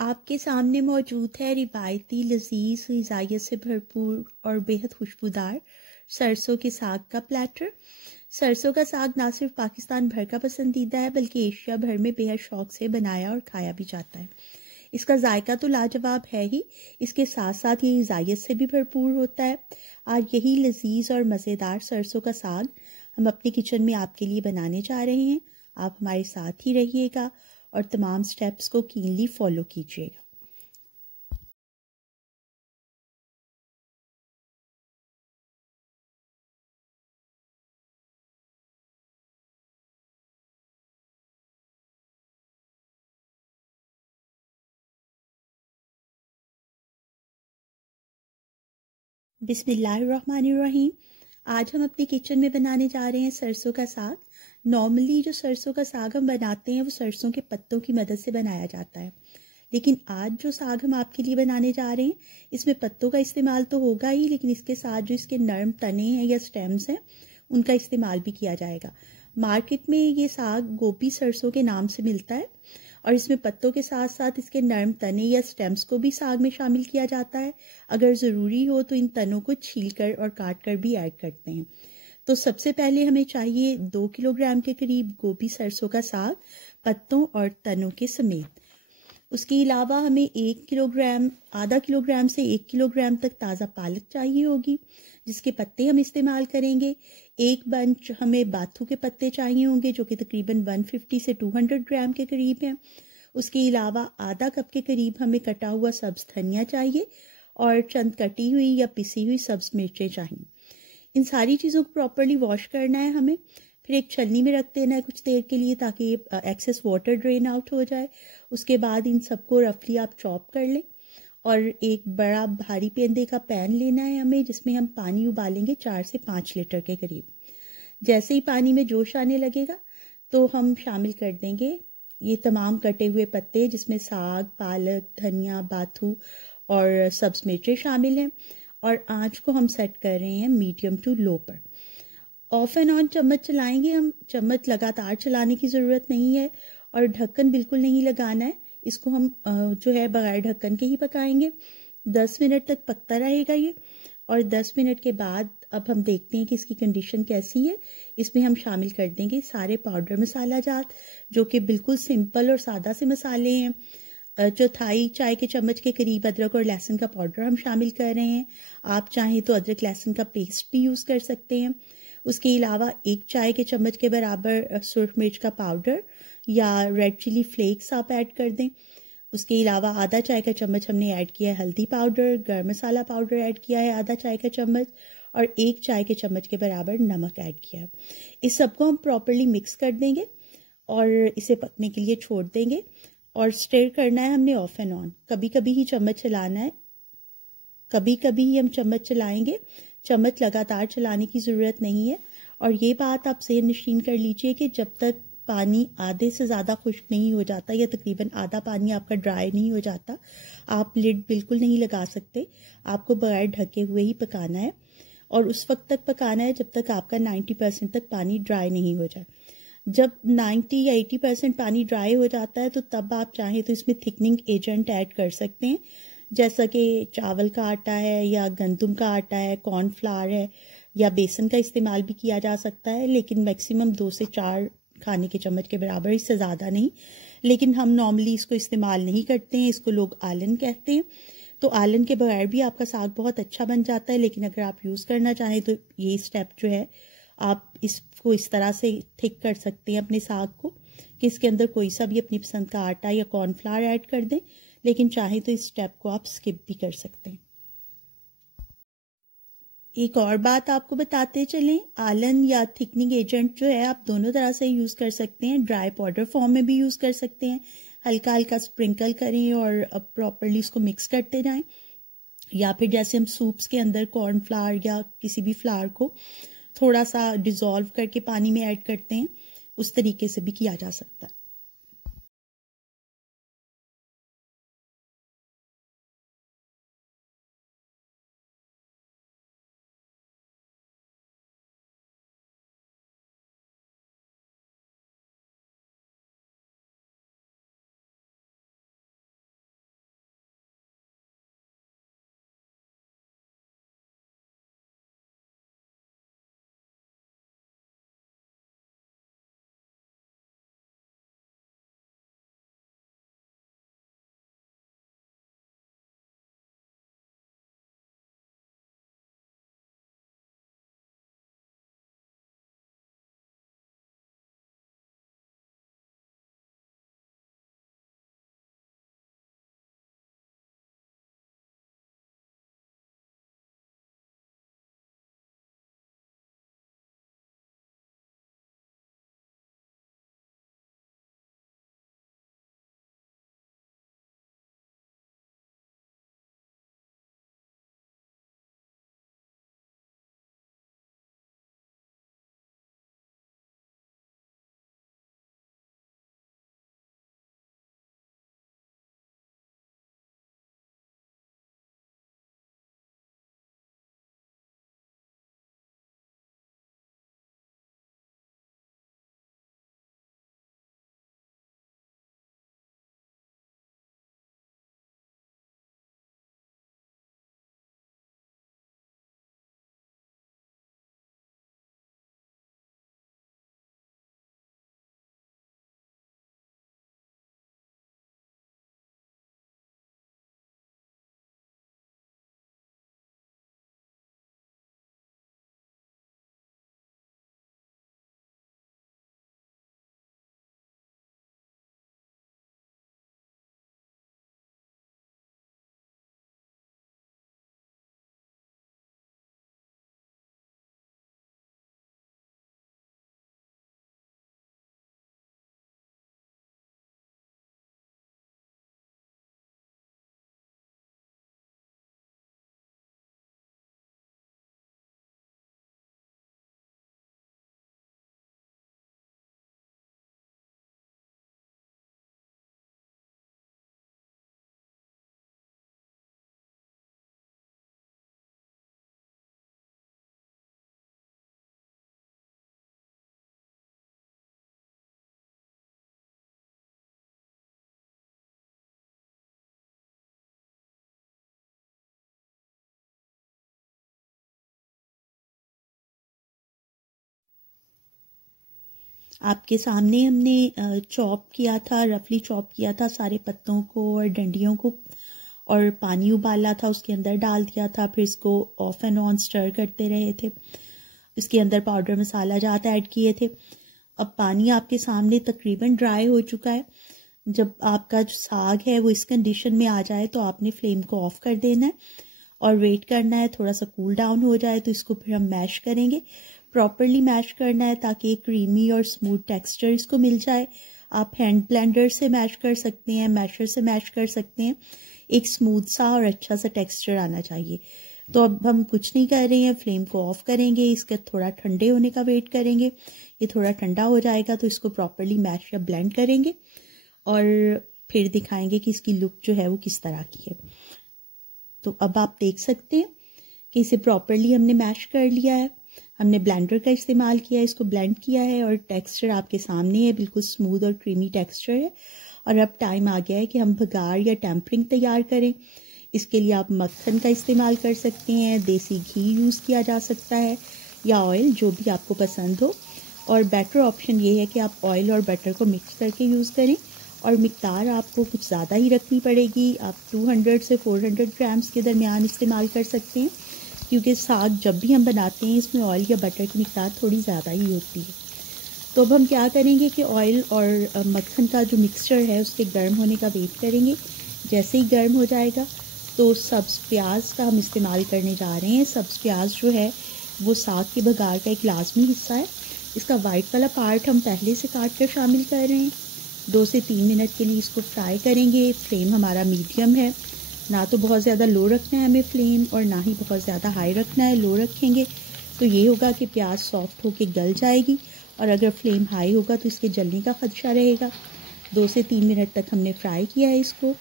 आपके सामने मौजूद है रिवायती लजीज ग़िज़ाइयत से भरपूर और बेहद खुशबूदार सरसों के साग का प्लेटर। सरसों का साग ना सिर्फ पाकिस्तान भर का पसंदीदा है बल्कि एशिया भर में बेहद शौक से बनाया और खाया भी जाता है। इसका जायका तो लाजवाब है ही, इसके साथ साथ ये ग़िज़ाइयत से भी भरपूर होता है। आज यही लजीज और मज़ेदार सरसों का साग हम अपने किचन में आपके लिए बनाने जा रहे हैं। आप हमारे साथ ही रहिएगा और तमाम स्टेप्स को कीनली फॉलो कीजिएगा। बिस्मिल्लाहिर्रहमानिर्रहीम। आज हम अपने किचन में बनाने जा रहे हैं सरसों का साग। नॉर्मली जो सरसों का साग हम बनाते हैं वो सरसों के पत्तों की मदद से बनाया जाता है, लेकिन आज जो साग हम आपके लिए बनाने जा रहे हैं इसमें पत्तों का इस्तेमाल तो होगा ही, लेकिन इसके साथ जो इसके नरम तने हैं या स्टेम्स हैं उनका इस्तेमाल भी किया जाएगा। मार्केट में ये साग गोभी सरसों के नाम से मिलता है और इसमें पत्तों के साथ साथ इसके नरम तने या स्टेम्स को भी साग में शामिल किया जाता है। अगर ज़रूरी हो तो इन तनों को छीलकर और काट कर भी ऐड करते हैं। तो सबसे पहले हमें चाहिए 2 किलोग्राम के करीब गोभी सरसों का साग, पत्तों और तनों के समेत। उसके अलावा हमें 1 किलोग्राम, आधा किलोग्राम से 1 किलोग्राम तक ताज़ा पालक चाहिए होगी जिसके पत्ते हम इस्तेमाल करेंगे। एक बंच हमें बाथू के पत्ते चाहिए होंगे जो कि तकरीबन 150 से 200 ग्राम के करीब हैं। उसके अलावा आधा कप के करीब हमें कटा हुआ सब्ज़ धनिया चाहिए और चंद कटी हुई या पिसी हुई सब्ज़ मिर्चें चाहिए। इन सारी चीज़ों को प्रॉपरली वॉश करना है हमें, फिर एक छलनी में रख देना है कुछ देर के लिए ताकि एक्सेस वाटर ड्रेन आउट हो जाए। उसके बाद इन सबको रफली आप चॉप कर लें और एक बड़ा भारी पेंदे का पैन लेना है हमें जिसमें हम पानी उबालेंगे 4 से 5 लीटर के करीब। जैसे ही पानी में जोश आने लगेगा तो हम शामिल कर देंगे ये तमाम कटे हुए पत्ते जिसमें साग, पालक, धनिया, बाथू और सब्ज़ मिर्चें शामिल हैं और आँच को हम सेट कर रहे हैं मीडियम टू लो पर। ऑफ एंड ऑन चम्मच चलाएंगे हम, चम्मच लगातार चलाने की ज़रूरत नहीं है और ढक्कन बिल्कुल नहीं लगाना है। इसको हम जो है बगैर ढक्कन के ही पकाएंगे। 10 मिनट तक पकता रहेगा ये और 10 मिनट के बाद अब हम देखते हैं कि इसकी कंडीशन कैसी है। इसमें हम शामिल कर देंगे सारे पाउडर मसाला जात जो कि बिल्कुल सिंपल और सादा से मसाले हैं। चौथाई चाय के चम्मच के करीब अदरक और लहसुन का पाउडर हम शामिल कर रहे हैं। आप चाहें तो अदरक लहसुन का पेस्ट भी यूज़ कर सकते हैं। उसके अलावा 1 चाय के चम्मच के बराबर सुरख मिर्च का पाउडर या रेड चिली फ्लेक्स आप ऐड कर दें। उसके अलावा आधा चाय का चम्मच हमने ऐड किया है हल्दी पाउडर, गरम मसाला पाउडर ऐड किया है आधा चाय का चम्मच और 1 चाय के चम्मच के बराबर नमक ऐड किया है। इस सबको हम प्रॉपरली मिक्स कर देंगे और इसे पकने के लिए छोड़ देंगे और स्टिर करना है हमने ऑफ एंड ऑन। कभी कभी ही चम्मच चलाना है, कभी कभी ही हम चम्मच चलाएंगे, चम्मच लगातार चलाने की ज़रूरत नहीं है। और ये बात आप ज़हन नशीन कर लीजिए कि जब तक पानी आधे से ज़्यादा खुश्क नहीं हो जाता या तकरीबन आधा पानी आपका ड्राई नहीं हो जाता, आप लिड बिल्कुल नहीं लगा सकते। आपको बगैर ढके हुए ही पकाना है और उस वक्त तक पकाना है जब तक आपका 90% तक पानी ड्राई नहीं हो जाए। जब 90 या 80% पानी ड्राई हो जाता है तो तब आप चाहें तो इसमें थिकनिंग एजेंट ऐड कर सकते हैं, जैसा कि चावल का आटा है या गंदम का आटा है, कॉर्नफ्लावर है या बेसन का इस्तेमाल भी किया जा सकता है, लेकिन मैक्सिमम 2 से 4 खाने के चम्मच के बराबर, इससे ज़्यादा नहीं। लेकिन हम नॉर्मली इसको इस्तेमाल नहीं करते हैं, इसको लोग आलन कहते हैं। तो आलन के बगैर भी आपका साग बहुत अच्छा बन जाता है, लेकिन अगर आप यूज़ करना चाहें तो ये स्टेप जो है आप इसको इस तरह से थिक कर सकते हैं अपने साग को कि इसके अंदर कोई सा भी अपनी पसंद का आटा या कॉर्नफ्लावर ऐड कर दें, लेकिन चाहें तो इस स्टेप को आप स्किप भी कर सकते हैं। एक और बात आपको बताते चलें, आलन या थिकनिंग एजेंट जो है आप दोनों तरह से यूज़ कर सकते हैं। ड्राई पाउडर फॉर्म में भी यूज़ कर सकते हैं, हल्का हल्का स्प्रिंकल करें और प्रॉपरली इसको मिक्स करते जाएं, या फिर जैसे हम सूप्स के अंदर कॉर्नफ्लावर या किसी भी फ्लावर को थोड़ा सा डिज़ोल्व करके पानी में ऐड करते हैं, उस तरीके से भी किया जा सकता है। आपके सामने हमने चॉप किया था, रफली चॉप किया था सारे पत्तों को और डंडियों को, और पानी उबाला था, उसके अंदर डाल दिया था, फिर इसको ऑफ एंड ऑन स्टर करते रहे थे। इसके अंदर पाउडर मसाला जात ऐड किए थे। अब पानी आपके सामने तकरीबन ड्राई हो चुका है। जब आपका जो साग है वो इस कंडीशन में आ जाए तो आपने फ्लेम को ऑफ कर देना है और वेट करना है थोड़ा सा कूल डाउन हो जाए, तो इसको फिर हम मैश करेंगे। प्रॉपरली मैश करना है ताकि एक क्रीमी और स्मूथ टेक्सचर इसको मिल जाए। आप हैंड ब्लेंडर से मैश कर सकते हैं, मैशर से मैश कर सकते हैं, एक स्मूथ सा और अच्छा सा टेक्सचर आना चाहिए। तो अब हम कुछ नहीं कर रहे हैं, फ्लेम को ऑफ करेंगे, इसके थोड़ा ठंडे होने का वेट करेंगे। ये थोड़ा ठंडा हो जाएगा तो इसको प्रॉपरली मैश या ब्लेंड करेंगे और फिर दिखाएंगे कि इसकी लुक जो है वो किस तरह की है। तो अब आप देख सकते हैं कि इसे प्रॉपरली हमने मैश कर लिया है, हमने ब्लेंडर का इस्तेमाल किया है, इसको ब्लेंड किया है और टेक्सचर आपके सामने है, बिल्कुल स्मूथ और क्रीमी टेक्सचर है। और अब टाइम आ गया है कि हम भगार या टेम्परिंग तैयार करें। इसके लिए आप मक्खन का इस्तेमाल कर सकते हैं, देसी घी यूज़ किया जा सकता है या ऑयल, जो भी आपको पसंद हो। और बेटर ऑप्शन ये है कि आप ऑयल और बटर को मिक्स करके यूज़ करें और मिकदार आपको कुछ ज़्यादा ही रखनी पड़ेगी। आप 200 से 400 ग्राम्स के दरमियान इस्तेमाल कर सकते हैं, क्योंकि साग जब भी हम बनाते हैं इसमें ऑयल या बटर की मिकदार थोड़ी ज़्यादा ही होती है। तो अब हम क्या करेंगे कि ऑयल और मक्खन का जो मिक्सचर है उसके गर्म होने का वेट करेंगे। जैसे ही गर्म हो जाएगा तो सब्ज़ प्याज का हम इस्तेमाल करने जा रहे हैं। सब्ज़ प्याज जो है वो साग के बघार का एक लाजमी हिस्सा है। इसका वाइट वाला पार्ट हम पहले से काट कर शामिल कर रहे हैं। 2 से 3 मिनट के लिए इसको फ्राई करेंगे। फ्लेम हमारा मीडियम है, ना तो बहुत ज़्यादा लो रखना है हमें फ्लेम और ना ही बहुत ज़्यादा हाई रखना है। लो रखेंगे तो ये होगा कि प्याज सॉफ्ट होके गल जाएगी, और अगर फ्लेम हाई होगा तो इसके जलने का खदशा रहेगा। 2 से 3 मिनट तक हमने फ्राई किया है इसको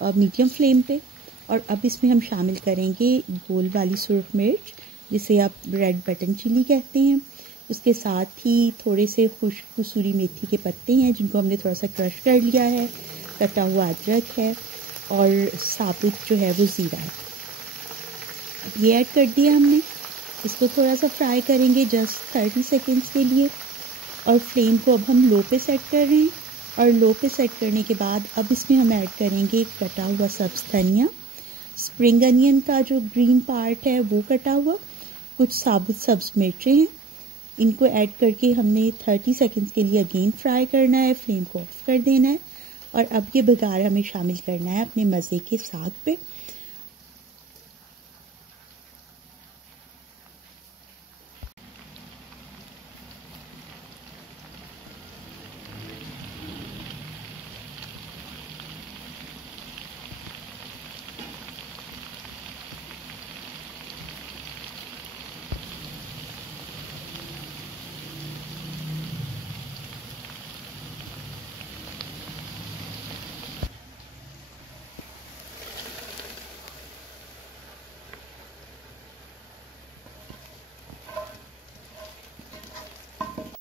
मीडियम फ्लेम पे। और अब इसमें हम शामिल करेंगे गोल वाली सुर्ख मिर्च, जिसे आप रेड बटन चिली कहते हैं। उसके साथ ही थोड़े से खुश्क कसूरी मेथी के पत्ते हैं जिनको हमने थोड़ा सा क्रश कर लिया है, कटा हुआ अदरक है और साबुत जो है वो ज़ीरा है। अब ये ऐड कर दिया हमने। इसको थोड़ा सा फ्राई करेंगे जस्ट 30 सेकेंड्स के लिए, और फ्लेम को अब हम लो पे सेट कर रहे हैं। और लो पे सेट करने के बाद अब इसमें हम ऐड करेंगे कटा हुआ सब्ज़ धनिया, स्प्रिंग अनियन का जो ग्रीन पार्ट है वो कटा हुआ, कुछ साबुत सब्ज़ मिर्चें हैं, इनको ऐड करके हमने 30 सेकेंड्स के लिए अगेन फ्राई करना है। फ्लेम को ऑफ कर देना है और अब ये बघार हमें शामिल करना है अपने मज़े के साग पे।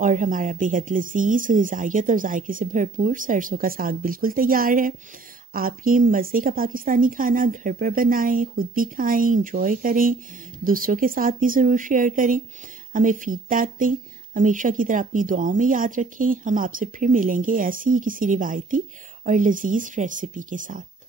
और हमारा बेहद लजीज, ग़िज़ाइयत और जायके से भरपूर सरसों का साग बिल्कुल तैयार है। आप ये मज़े का पाकिस्तानी खाना घर पर बनाएं, खुद भी खाएं, इंजॉय करें, दूसरों के साथ भी ज़रूर शेयर करें, हमें फीडबैक दें। हमेशा की तरह अपनी दुआओं में याद रखें। हम आपसे फिर मिलेंगे ऐसी ही किसी रिवायती और लजीज रेसिपी के साथ।